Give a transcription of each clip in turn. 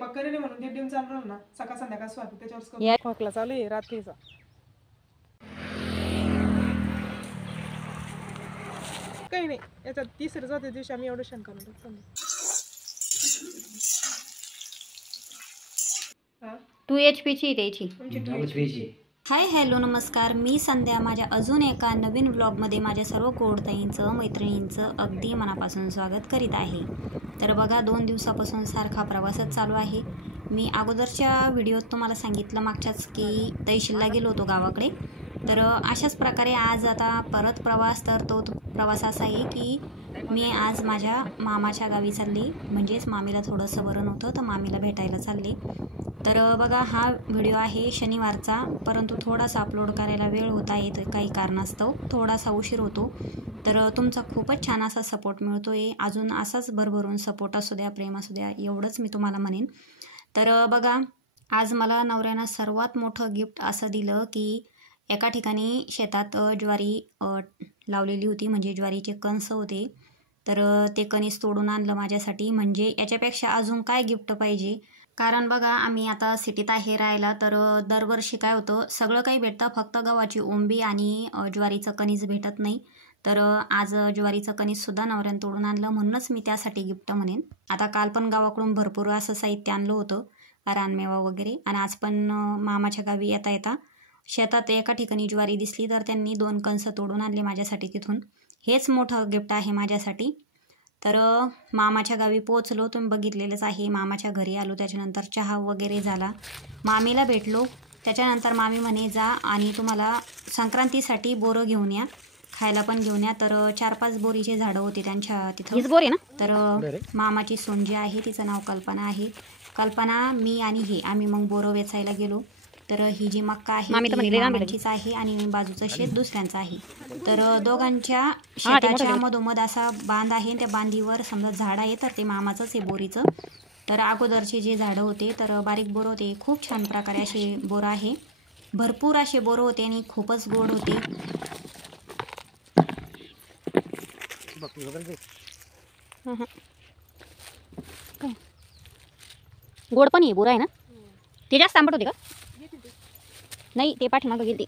स्वयंपाक करेल म्हणून ते देऊन चालू राहू ना, सकाळ संध्याकाळ स्वयंपाक त्याच्यावर खोकला चालू आहे रात्रीचा. काही नाही, याच्यात तिसऱ्या चौथ्या दिवशी आम्ही एवढं शेण करून टाकतो. 2 HP द्यायची. हाय हॅलो नमस्कार, मी संध्या. माझ्या अजून एका नवीन व्लॉगमध्ये माझ्या सर्व कोडताईंचं मैत्रिणींचं अगदी मनापासून स्वागत करीत आहे. तर बघा, 2 दिवसापासून सारखा प्रवासच चालू आहे. मी अगोदरच्या व्हिडिओत तुम्हाला सांगितलं मागच्याच की तहसीलला गेलो होतो गावाकडे. तर अशाच प्रकारे आज आता परत प्रवास. तर तो प्रवास असा आहे की मी आज माझ्या मामाच्या गावी चालली, म्हणजेच मामीला थोडंसं बरं नव्हतं तर मामीला भेटायला चालले. तर बघा, हा व्हिडिओ आहे शनिवारचा, परंतु थोडासा अपलोड करायला वेळ होत आहे काही कारणास्तव, थोडासा उशीर होतो. तर तुमचा खूपच छान असा सपोर्ट मिळतो आहे. अजून असाच भरभरून सपोर्ट असू द्या, प्रेम असू द्या, एवढंच मी तुम्हाला म्हणेन. तर बघा, आज मला नवऱ्यानं सर्वात मोठं गिफ्ट असं दिलं की एका ठिकाणी शेतात ज्वारी लावलेली होती, म्हणजे ज्वारीचे कणस होते. तर ते कणीस तोडून आणलं माझ्यासाठी. म्हणजे याच्यापेक्षा अजून काय गिफ्ट पाहिजे. कारण बघा, आम्ही आता सिटीत आहे राहायला, तर दरवर्षी काय होतं, सगळं काही भेटतं, फक्त गव्हाची ओंबी आणि ज्वारीचं कणीस भेटत नाही. तर आज ज्वारीचं कणीससुद्धा नवऱ्यानं तोडून आणलं, म्हणूनच मी त्यासाठी गिफ्ट म्हणेन. आता काल पण गावाकडून भरपूर असं साहित्य आणलं होतं, रानमेवा वगैरे. आणि आज पण मामाच्या गावी येता येता शेतात एका ठिकाणी ज्वारी दिसली, तर त्यांनी 2 कणस तोडून आणले माझ्यासाठी तिथून. हेच मोठं गिफ्ट आहे माझ्यासाठी. तर मामाच्या गावी पोचलो, तुम्ही बघितलेलंच आहे. मामाच्या घरी आलो, त्याच्यानंतर चहा वगैरे झाला, मामीला भेटलो. त्याच्यानंतर मामी म्हणे जा आणि तुम्हाला संक्रांतीसाठी बोरं घेऊन या, खायला पण घेऊन या. तर 4-5 बोरीचे झाडं होते त्यांच्या तिथं. बोर आहे ना. तर मामाची सून जी आहे तिचं नाव कल्पना आहे. कल्पना, मी आणि आम्ही मग बोरं वेचायला गेलो. तर ही जी मक्का आहे ती मामाचीच आहे आणि बाजूचं शेत दुसऱ्यांचं आहे. तर दोघांच्या शेताच्या मधोमध असा बांध आहे, त्या बांधीवर समजा झाड आहे, तर ते मामाचंच आहे बोरीचं. तर अगोदरचे जे झाडं होते तर बारीक बोरं होते, खूप छान प्रकारे असे बोरं आहे, भरपूर असे बोरं होते आणि खूपच गोड होते. गोड पण आहे, बोरं आहे ना. ते जास्त आंबट होते का? नाही, ते पाठीमागं गेली.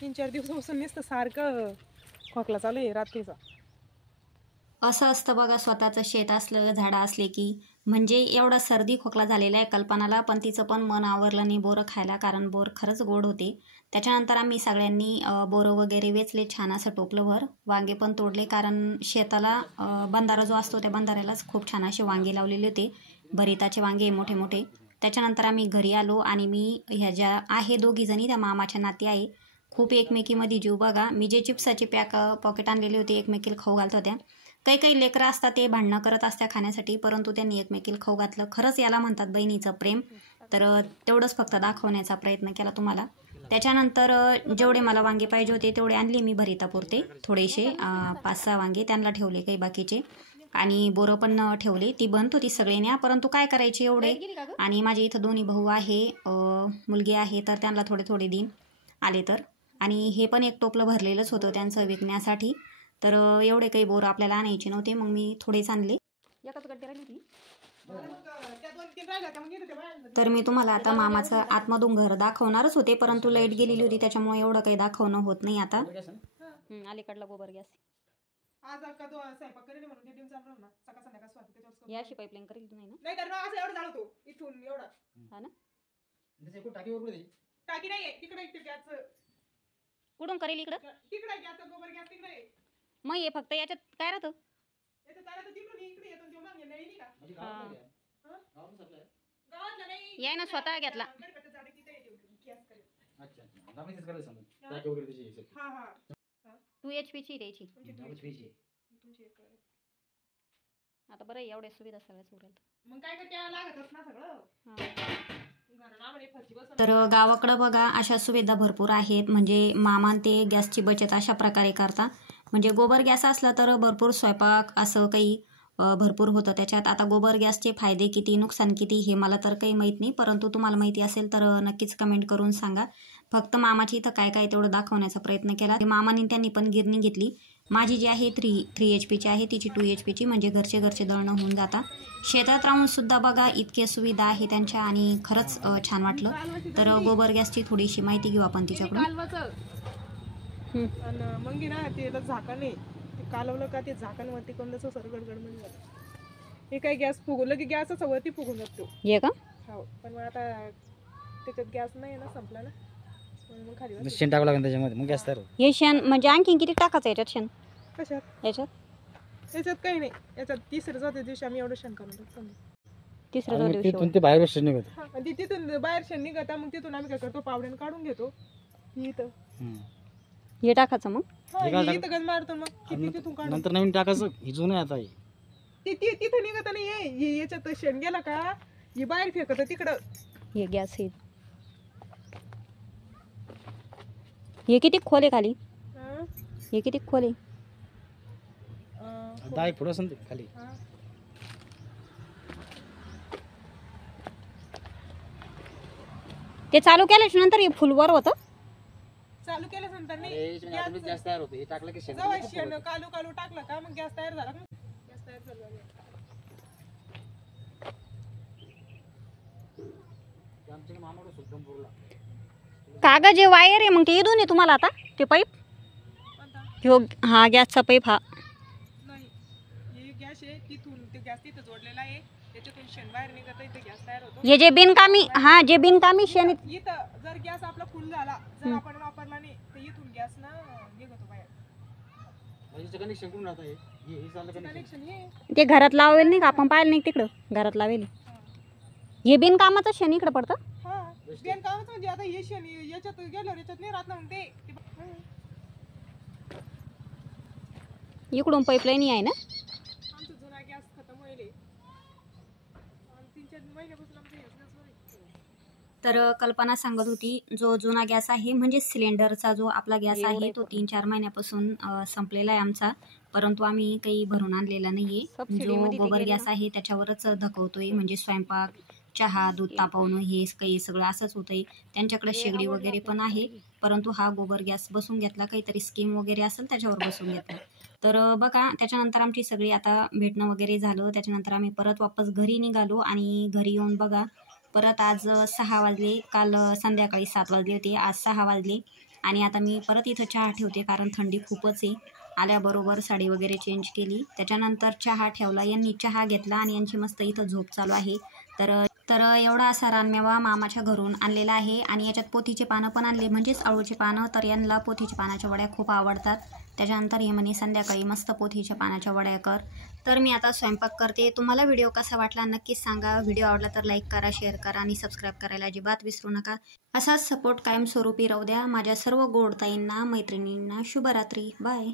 3-4 दिवसापासून नुसतं सारखं खोकला चालू आहे रात्रीचा. असं असतं बघा, स्वतःचं शेत असलं, झाडं असले की. म्हणजे एवढा सर्दी खोकला झालेला आहे कल्पनाला, पण तिचं पण मन आवरलं नाही बोरं खायला, कारण बोर खरंच गोड होते. त्याच्यानंतर आम्ही सगळ्यांनी बोरं वगैरे वेचले, छान असं टोपलंभर. वांगे पण तोडले, कारण शेताला बंधारा जो असतो त्या बंधाऱ्यालाच खूप छान असे वांगे लावलेले होते, भरिताचे वांगे मोठे मोठे. त्याच्यानंतर आम्ही घरी आलो आणि मी ह्या ज्या आहे दोघीजणी त्या मामाच्या नाती आहे, खूप एकमेकीमध्ये जीव. बघा, मी जे चिप्साचे पॉकेट आणलेले होते एकमेकीला खाऊ घालत होत्या. काही काही लेकरं असतात ते भांडणं करत असतात खाण्यासाठी, परंतु त्यांनी एकमेकीला खाऊ घातलं. खरंच याला म्हणतात बहिणीचं प्रेम. तर तेवढंच फक्त दाखवण्याचा प्रयत्न केला तुम्हाला. त्याच्यानंतर जेवढे मला वांगे पाहिजे होते तेवढे आणले मी भरितापुरते, थोडेसे 5-6 वांगे त्यांना ठेवले, काही बाकीचे. आणि बोरं पण ठेवले. ती बनत होती सगळ्यांना, परंतु काय करायचे एवढे. आणि माझे इथं 2 भाऊ आहे, मुलगी आहे, तर त्यांना थोडे थोडे दिन आले तर. आणि हे पण एक टोपलं भरलेलंच होतं त्यांचं विकण्यासाठी. तर एवढे काही बोरं आपल्याला आणायचे नव्हते, मग मी थोडेच आणले. तर मी तुम्हाला आता मामाचं आतमधून घर दाखवणारच होते, परंतु लाईट गेलेली होती, त्याच्यामुळे एवढं काही दाखवणं होत नाही आता. अलीकडला गोबर गॅस आज स्वयंपाक करेल म्हणून ते देऊन चालू राहू ना, सकाळ संध्याकाळ स्वयंपाक त्याच्यावर. याशी पाईपलाईन करेल नाही ना. नाही तर असं एवढं जाळतो इथून एवढा. हा ना. टाकी नाहीये तिकडे, गॅस कुठून करेल इकडं? तिकडे गॅस, गोबर गॅस तिकडे. मग हे फक्त याच्यात काय राहतं? याच्यात काय राहतं तिकडून इकडे येतो, तो मागे नाही का. गावातला नाही, याय ना स्वतः घेतला. हा हा 2 HP द्यायची. आता बरं एवढ्या सुविधा सगळ्याच उरेल. मग काय काय लागतच ना सगळं. तर गावाकडं बघा अशा सुविधा भरपूर आहेत. म्हणजे मामान ते गॅसची बचत अशा प्रकारे करता. म्हणजे गोबर गॅस असला तर भरपूर स्वयंपाक असं काही भरपूर होतं त्याच्यात. आता गोबर गॅसचे फायदे किती, नुकसान किती हे मला तर काही माहीत नाही, परंतु तुम्हाला माहिती असेल तर नक्कीच कमेंट करून सांगा. फक्त मामाची इथं काय काय तेवढं दाखवण्याचा प्रयत्न केला. मामाने त्यांनी पण गिरणी घेतली. माझी जी आहे 3 HP आहे, तिची 2 HP म्हणजे घरचे दळणं होऊन जातात. शेतात राहून सुद्धा बघा इतके सुविधा आहे त्यांच्या आणि खरंच छान वाटलं. तर गोबर गॅसची थोडीशी माहिती घेऊ आपण तिच्याकडून. मग ना ते झाकण आहे, ते कालवलं का ते झाकणवरती कोण त्याचं सर गडगडमध्ये जातं. हे काय गॅस फुगवलं की गॅसच वरती फुगून जातो. ये का हो, पण मग आता त्याच्यात गॅस नाही ना, संपला ना, मग खाली शेण टाकावं लागेल त्याच्यामध्ये, मग गॅस तयार होतो. हे शेण म्हणजे आणखीन किती टाकायचं याच्यात शेण? कशात? याच्यात काही नाही. याच्यात तिसऱ्या चौथ्या दिवशी आम्ही एवढं शेण करून टाकतो. तिसऱ्या दिवशी तिथून ते बाहेर शेण निघत. आणि तिथून बाहेर शेण निघता, मग तिथून आम्ही काय करतो, पावड्यानं काढून घेतो. इथं हे टाकायचं मग इथं गज मारतो, मग तिथून काढून नंतर नवीन टाकायचं. ही जुनं आहे आता. तिथं निघत नाही. याच्यात शेण गेला का ही बाहेर फेकत तिकडं. हे गॅस हे किती खोल आहे खाली? हे किती खोल आहे? 10 फूट असेल ते खाली. ते चालू केल्याच्या नंतर हे फुलवर होतं. चालू केल्यानंतर नाही गॅस तयार होतो. हे टाकलं की शेण शेण कालू टाकलं का मग गॅस तयार झाला. गॅस तयार झाला. कागद जे वायर आहे मग ते इथून आहे तुम्हाला आता ते पाईप? ह्यो हा गॅसचा पाईप. हा नाही, हे गॅस आहे, तिथून ते गॅस तिथं जोडलेला आहे, त्याच्यातून शेण बाहेर निघत, इथे गॅस तयार होतो. हे जे बिनकामी शेण इथं जर गॅस आपला फुल झाला, जर आपण वापरला नाही तर इथून गॅस ना निघतो बाहेर. कनेक्शन कोण राहतं? हे चाललं कनेक्शन हे ते घरात लावेल नाही का? आपण पाहिलं नाही तिकडं घरात लावेल. हे बिनकामाचं शेण इकडं पडतं. हा, बिनकामाचं म्हणजे आता हे शेण याच्यात गेल्यावर याच्यात नाही राहत ना, मग ते इकडून पाईपलाईन आहे ना. आमचा जुना गॅस खतम होईल, 3-4 महिन्यापासून आमचा गॅस तर कल्पना सांगत होती, जो जुना गॅस आहे म्हणजे सिलेंडरचा जो आपला गॅस आहे तो 3-4 महिन्यापासून संपलेला आहे आमचा, परंतु आम्ही काही भरून आणलेला नाहीये. जो गोबर गॅस आहे त्याच्यावरच धकवतोय, म्हणजे स्वयंपाक, चहा, दूध तापवणं हे काही सगळं असंच होतंय. त्यांच्याकडे शेगडी वगैरे पण आहे, परंतु हा गोबर गॅस बसून घेतला, काहीतरी स्कीम वगैरे असेल त्याच्यावर बसून घेतला. तर बघा, त्याच्यानंतर आमची सगळी आता भेटणं वगैरे झालं. त्याच्यानंतर आम्ही परत वापस घरी निघालो आणि घरी येऊन बघा परत आज 6 वाजले. काल संध्याकाळी 7 वाजले होते, आज 6 वाजले. आणि आता मी परत इथं चहा ठेवते कारण थंडी खूपच आहे. आल्याबरोबर साडी वगैरे चेंज केली, त्याच्यानंतर चहा ठेवला. यांनी चहा घेतला आणि यांची मस्त इथं झोप चालू आहे. तर एवढा असा रानमेवा मामाच्या घरून आणलेला आहे. आणि याच्यात पोथीचे पानं पण आणले, म्हणजेच अळूचे पानं. तर यांना पोथीच्या पानाच्या वड्या खूप आवडतात. त्याच्यानंतर हे म्हणे संध्याकाळी मस्त पोथीच्या पानाच्या वड्या कर. तर मी आता स्वयंपाक करते. तुम्हाला व्हिडिओ कसा वाटला नक्कीच सांगा. व्हिडिओ आवडला तर लाईक करा, शेअर करा आणि सबस्क्राईब करायला अजिबात विसरू नका. असाच सपोर्ट कायमस्वरूपी राहू द्या. माझ्या सर्व गोडताईंना, मैत्रिणींना शुभरात्री. बाय.